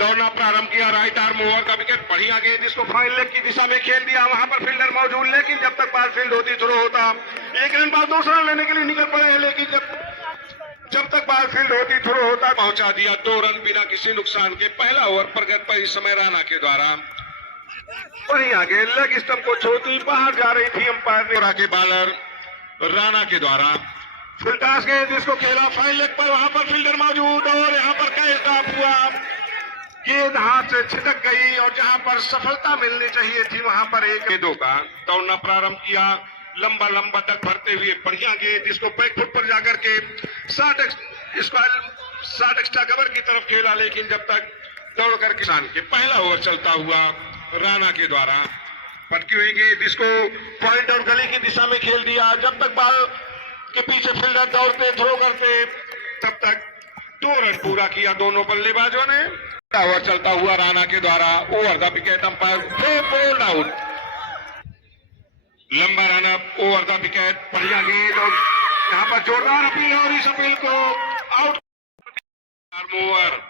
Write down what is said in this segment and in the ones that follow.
दौड़ना प्रारंभ किया, राइट आर्म ओवर का विकेट बढ़िया गेंद जिसको फाइन लेग की दिशा में खेल दिया, वहां पर फील्डर मौजूद, लेकिन जब तक बॉल फील्ड होती थ्रो होता, एक रन बाद दूसरा रन लेने के लिए निकल पड़े हैं, लेकिन जब तक बॉल फील्ड होती थ्रो होता पहुंचा दिया 2 रन बिना किसी नुकसान के। पहला ओवर प्रगति पर इस समय राणा के द्वारा बढ़िया गेंद लेग स्टंप को छोटी बाहर जा रही थी, अंपायर के बॉलर राणा के द्वारा फुलटास गेंद जिसको खेला फाइन लेग पर, वहां पर फील्डर मौजूद और यहां पर कैच ड्रॉप हुआ, गेंद हाथ से छिटक गई और जहां पर सफलता मिलनी चाहिए थी वहां पर एक गेंदों का दौड़ना प्रारंभ किया, लंबा लंबा तक भरते हुए बढ़िया गेंद जिसको बैक फुट पर जाकर के 60 एक्स्ट्रा कवर की तरफ खेला, लेकिन जब तक दौड़ कर किसान के पहला ओवर चलता हुआ राणा के द्वारा पटकी हुई गेंद जिसको पॉइंट और गली की दिशा में खेल दिया, जब तक बॉल के पीछे फील्डर दौड़ते थ्रो करते तब तक 2 रन पूरा किया दोनों बल्लेबाजों ने। ओवर चलता हुआ राणा के द्वारा over the wicket, umpire bowled out, लंबा run up over the wicket, बढ़िया गेंद और यहां पर जोरदार अपील और इस अपील को आउट ओवर,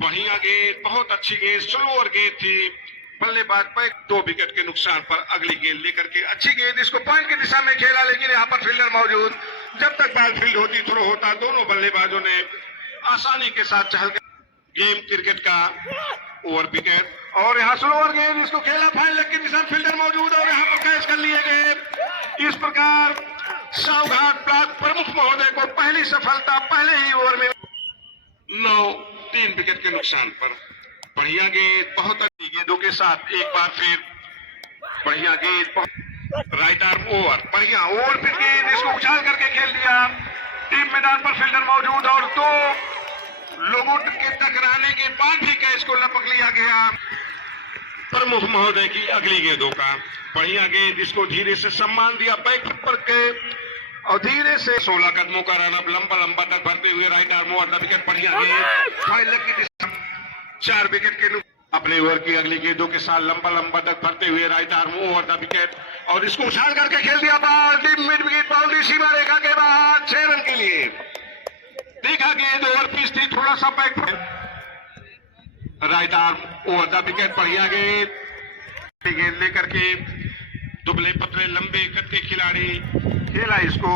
बढ़िया गेंद, बहुत अच्छी गेंद, स्लोअर गेंद थी, बल्लेबाज पर 2 विकेट के नुकसान पर अगली गेंद लेकर के अच्छी गेंद इसको पॉइंट की दिशा में खेला, लेकिन यहां पर फील्डर मौजूद, जब तक बॉल फील्ड होती थ्रो होता दोनों बल्लेबाजों ने आसानी के साथ चहल गेम क्रिकेट का ओवर विकेट और यहाँ स्लोअर गेंद इसको खेला फाइन लेग की दिशा में फील्डर मौजूद और यहाँ पर कैच कर लिए गए। इस प्रकार सावघाट ब्लॉक प्रमुख महोदय को पहली सफलता पहले ही ओवर में 3 विकेट के नुकसान पर। बढ़िया गेंद, बहुत अच्छी गेंदों के साथ एक बार फिर बढ़िया गेंद, राइट आर्म ओवर, बढ़िया ओवर पिच गेंद इसको उछाल करके खेल दिया, टीम मैदान पर फील्डर मौजूद और 2 लोगों के टकराने के बाद भी कैच को लपक लिया गया प्रमुख महोदय की अगली गेंदों का। बढ़िया गेंद इसको धीरे से सम्मान दिया बैक पर के और धीरे से 16 कदमों का रन अप लंबा लंबा तक भरते हुए right arm over the wicket, बढ़िया गेंद फाइन लेग की दिशा 4 विकेट के अपने ओवर की अगली गेंदों के साथ लंबा लंबा तक भरते हुए right arm over the wicket और इसको उछाल करके खेल दिया बॉल, मिड विकेट बाउंड्री सीमा रेखा के बाद 6 रन के लिए। देखा गेंद ओवर पिच थी, थोड़ा सा back right arm over the wicket, बढ़िया गेंद लेकर के दुबले पतले लंबे कद के खिलाड़ी खेला इसको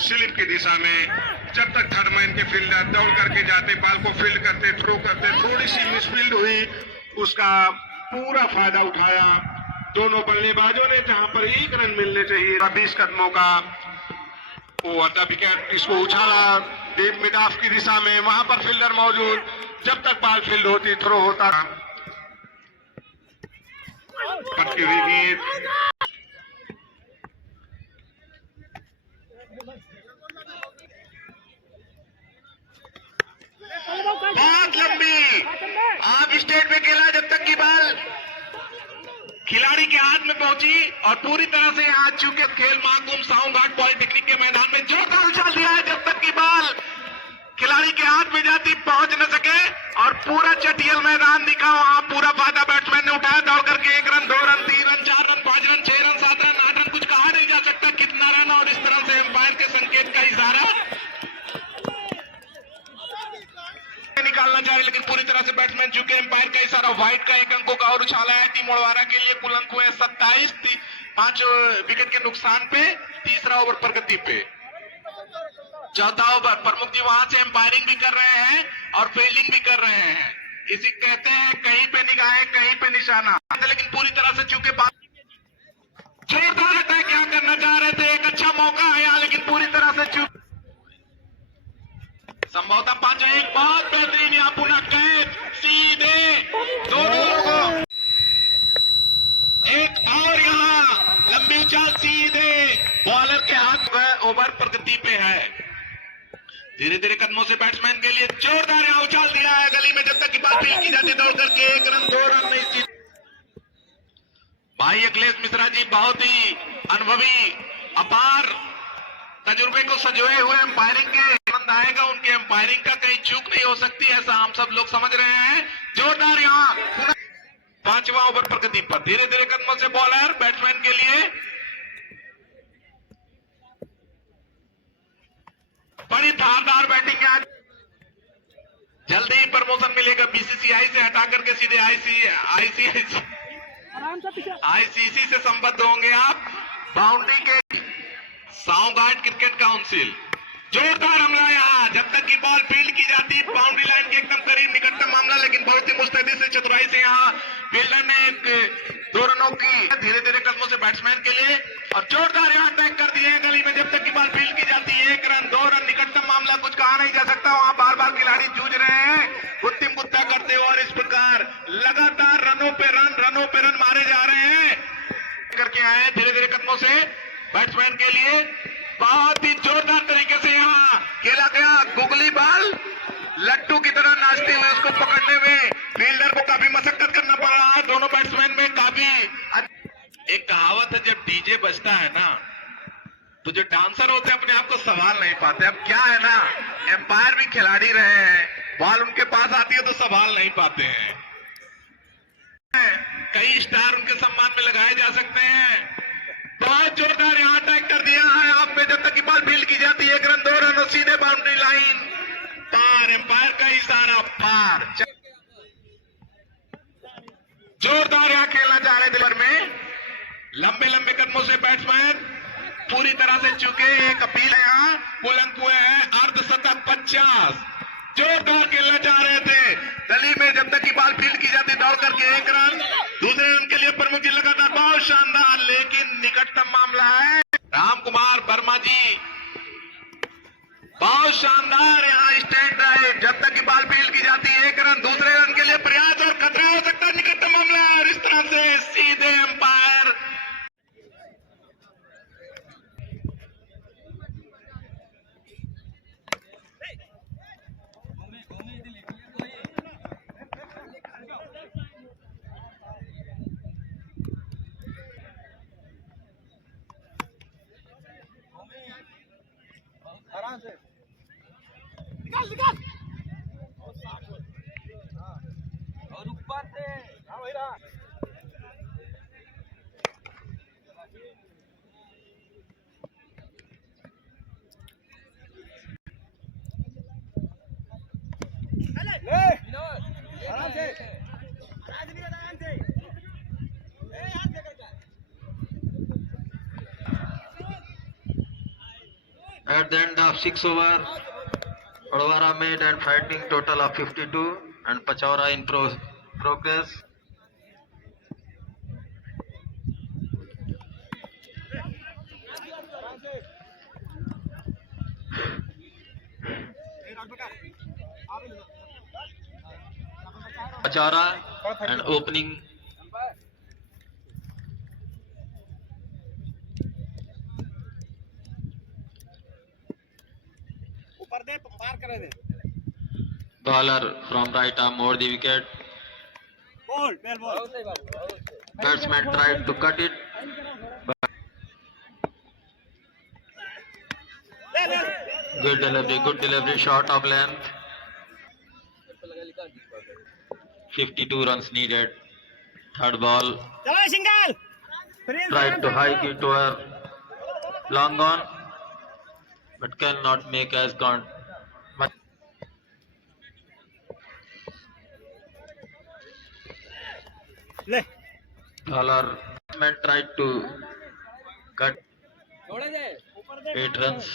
स्लिप की दिशा में, जब तक थर्ड मैन के फील्डर दौड़ करके जाते बॉल को फील्ड करते थ्रो करते, थोड़ी सी मिसफील्ड हुई, उसका पूरा फायदा उठाया दोनों बल्लेबाजों ने, जहां पर 1 रन मिलने चाहिए 20 कदमों का ओवर द विकेट, इसको उछाला डीप मिड ऑफ की दिशा में, वहां पर फील्डर मौजूद, जब तक बॉल फील्ड होती थ्रो होता, पटकी हुई गेंद बहुत लंबी, आप स्टेट पे खेला जब तक की बॉल खिलाड़ी के हाथ में पहुंची और पूरी तरह से आज चूंकि खेल महाकुंभ साहूघाट पॉलिटेक्निक के मैदान में जोरदार उछाल दिया है, जब तक की बॉल खिलाड़ी के हाथ में जाती पहुंच न सके और पूरा चटियल मैदान दिखा, वहां पूरा फायदा बैट्समैन ने उठाया, दौड़ करके 1 रन 2 रन 3 रन 4 रन 5 रन 6 रन 7 रन 8 रन, कुछ कहा नहीं जा सकता कितना रन, और इस तरह से एम्पायर के संकेत का इशारा निकालना चाहिए, लेकिन पूरी तरह से बैट्समैन चूंकि एम्पायर का इशारा व्हाइट का 1 अंकों का और उछाला है, टीम मोड़वारा के लिए कुल अंक हुए 27, 5 विकेट के नुकसान पे, तीसरा ओवर प्रगति पे, चौथा ओवर प्रमुख जी वहां से एम्पायरिंग भी कर रहे हैं और फील्डिंग भी कर रहे हैं, इसी कहते हैं कहीं पे निगाहें कहीं पे निशाना, लेकिन पूरी तरह से चूंकि जोरदार अटैक क्या करना चाह रहे थे, एक अच्छा मौका आया, लेकिन पूरी तरह से चूक संभवतः 5 एक बहुत बेहतरीन यहाँ पुनः कैच सीधे दोनों लोगों, एक और यहाँ लंबी चाल सीधे बॉलर के हाथ में, ओवर प्रगति पे है, धीरे धीरे कदमों से बैट्समैन के लिए जोरदार यहाँ उछाल दिया है गली में, जब तक की बात फील्ड की जाती दौड़ करके 1 रन 2 रन नहीं। भाई अखिलेश मिश्रा जी बहुत ही अनुभवी अपार तजुर्बे को सजोए हुए एम्पायरिंग के आनंद आएगा, उनके एम्पायरिंग का कहीं चूक नहीं हो सकती, ऐसा हम सब लोग समझ रहे हैं। जोरदार यहाँ 5वां ओवर प्रगति पर, धीरे धीरे कदमों से बॉलर बैट्समैन के लिए बड़ी धारदार बैटिंग है, जल्दी ही प्रमोशन मिलेगा बीसीसीआई से हटा करके सीधे आईसीसी से संबद्ध होंगे आप। बाउंड्री के साउगार्ड क्रिकेट काउंसिल, जोरदार हमला यहाँ, जब तक की बॉल फील्ड की जाती है बाउंड्री लाइन के एकदम करीब, निकटतम मामला, लेकिन बहुत ही मुस्तैदी से चतुराई से यहाँ फील्डर ने 2 रनों की धीरे धीरे कदमों से बैट्समैन के लिए, और जोरदार यहाँ अटैक कर दिए गली में, जब तक की बॉल फील्ड की जाती है 1 रन 2 रन, निकटतम मामला कुछ कहा नहीं जा सकता। वहां बार बार खिलाड़ी जूझ रहे हैं बुद्धिम बुद्धा करते हुए, और इस प्रकार लगातार रनों पे रन मारे जा रहे हैं करके आए हैं धीरे धीरे कदमों से बैट्समैन के लिए। बहुत ही जोरदार तरीके से यहाँ खेला गया गुगली बॉल, लट्टू की तरह नाचते हुए उसको पकड़ने में फील्डर को काफी मशक्कत करना पड़ रहा है, दोनों बैट्समैन में काफी। एक कहावत है, जब डीजे बजता है ना तो जो डांसर होते हैं अपने आप को संभाल नहीं पाते। अब क्या है ना, एम्पायर भी खिलाड़ी रहे हैं, बॉल उनके पास आती है तो संभाल नहीं पाते हैं। कई स्टार उनके सम्मान में लगाए जा सकते हैं। बहुत जोरदार यहाँ अटैक कर दिया है आपने, जब तक की बॉल फील्ड की जाती है 1 रन 2 रन और सीधे बाउंड्री लाइन पार, एम्पायर का इशारा पार। जोरदार यहाँ खेलना चाह रहे दिलवर में, लंबे लंबे कदमों से बैट्समैन पूरी तरह से चुके। एक अपील है यहाँ, बुलंद हुए हैं अर्धशतक 50, जोरदार खेलना चाह रहे थे गली में, जब तक की बॉल फील्ड की जाती दौड़ करके 1 रन, दूसरे रन के लिए प्रमुख जी लगातार, बहुत शानदार, लेकिन निकटतम मामला है राम कुमार वर्मा जी, बहुत शानदार यहाँ स्टैंड रहे, जब तक की बॉल फील्ड की जाती है 1 रन, दूसरे रन के लिए प्रयास और खतरा हो सकता है, निकटतम मामला है, और इस तरह से सीधे एम्पायर। आराम से निकाल और ऊपर से, हाँ वही रहा। ले आराम से At the end of 6 overs, Odwara made and fighting total of 52 and Pachora in progress. Pachora and opening. Bowler from right arm over the wicket. Batsman tried to cut it. But good delivery, short of length. 52 runs needed. Third ball. Tried to hike it to a long on, but cannot make as gone. Bowler tried to cut 8 runs.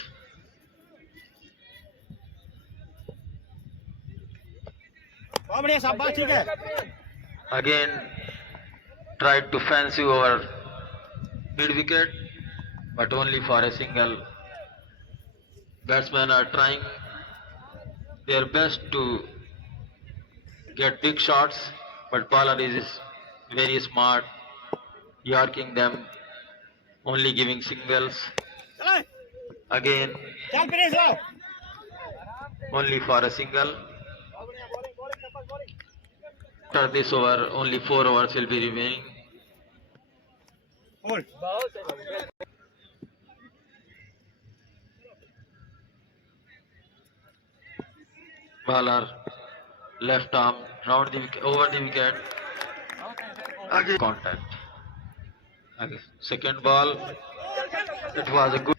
Again tried to fancy over mid wicket, but only for a single. Batsmen are trying their best to get big shots, but bowler is very smart, yorking them, only giving singles. Again, only for a single. After this over, only 4 overs will be remaining. Bowler, left arm, round the wicket, over the wicket. Again, contact. Again, second ball. It was a good.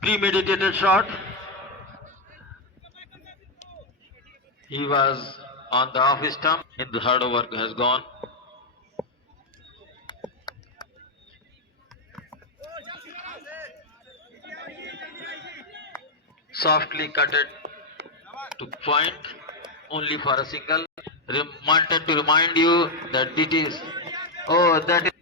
premeditated shot. He was on the off stump. In the third over has gone. Softly cut it to point, only for a single. Wanted to remind you that it is. Oh, that is.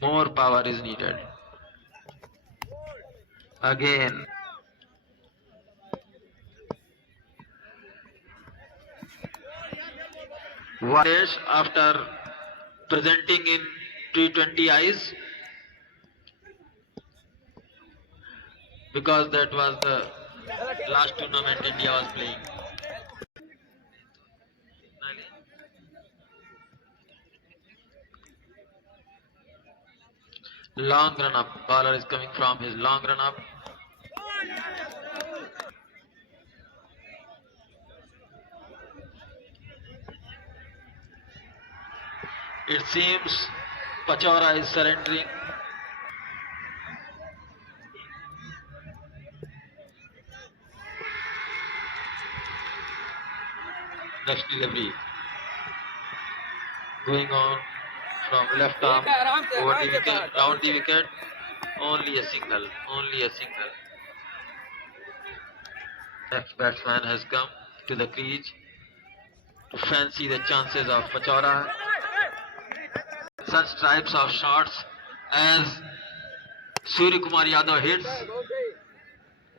More power is needed. Again. Vadesh, after presenting in T20 eyes, because that was the last tournament India was playing. Long run up. Bowler is coming from his long run up. It seems Pachora is surrendering. Next delivery. Going on from left arm over the wicket, down the wicket. Only a single. Only a single. Next batsman has come to the crease to fancy the chances of Pachora. Such types of shots as Surya Kumar Yadav hits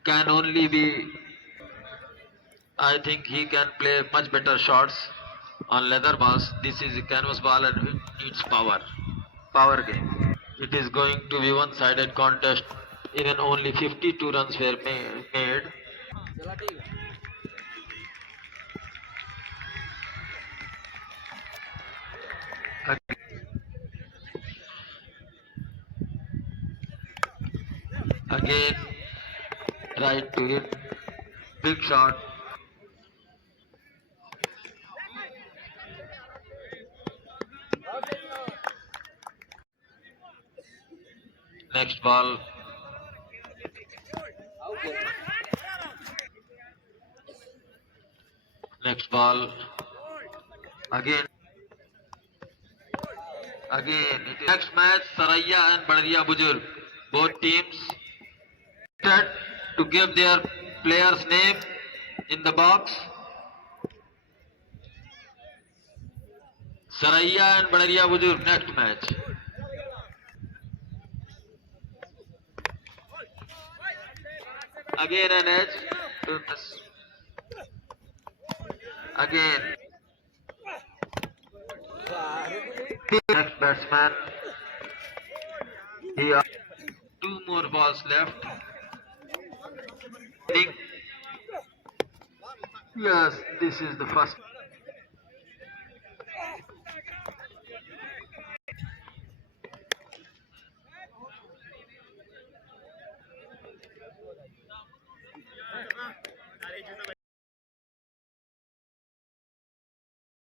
can only be. I think he can play much better shots on leather balls. This is a canvas ball and it needs power. Power game. It is going to be one-sided contest. Even only 52 runs were made. चला ठीक है Again, right to hit. Big shot. Next ball. Next ball. Again. Next match, Saraiya and Badaria Bujurg. Both teams to give their player's name in the box. Saraiya and Badaria Bujurg, next match. Again an edge to this. Again. Next batsman. Here. Two more balls left. Yes, this is the first.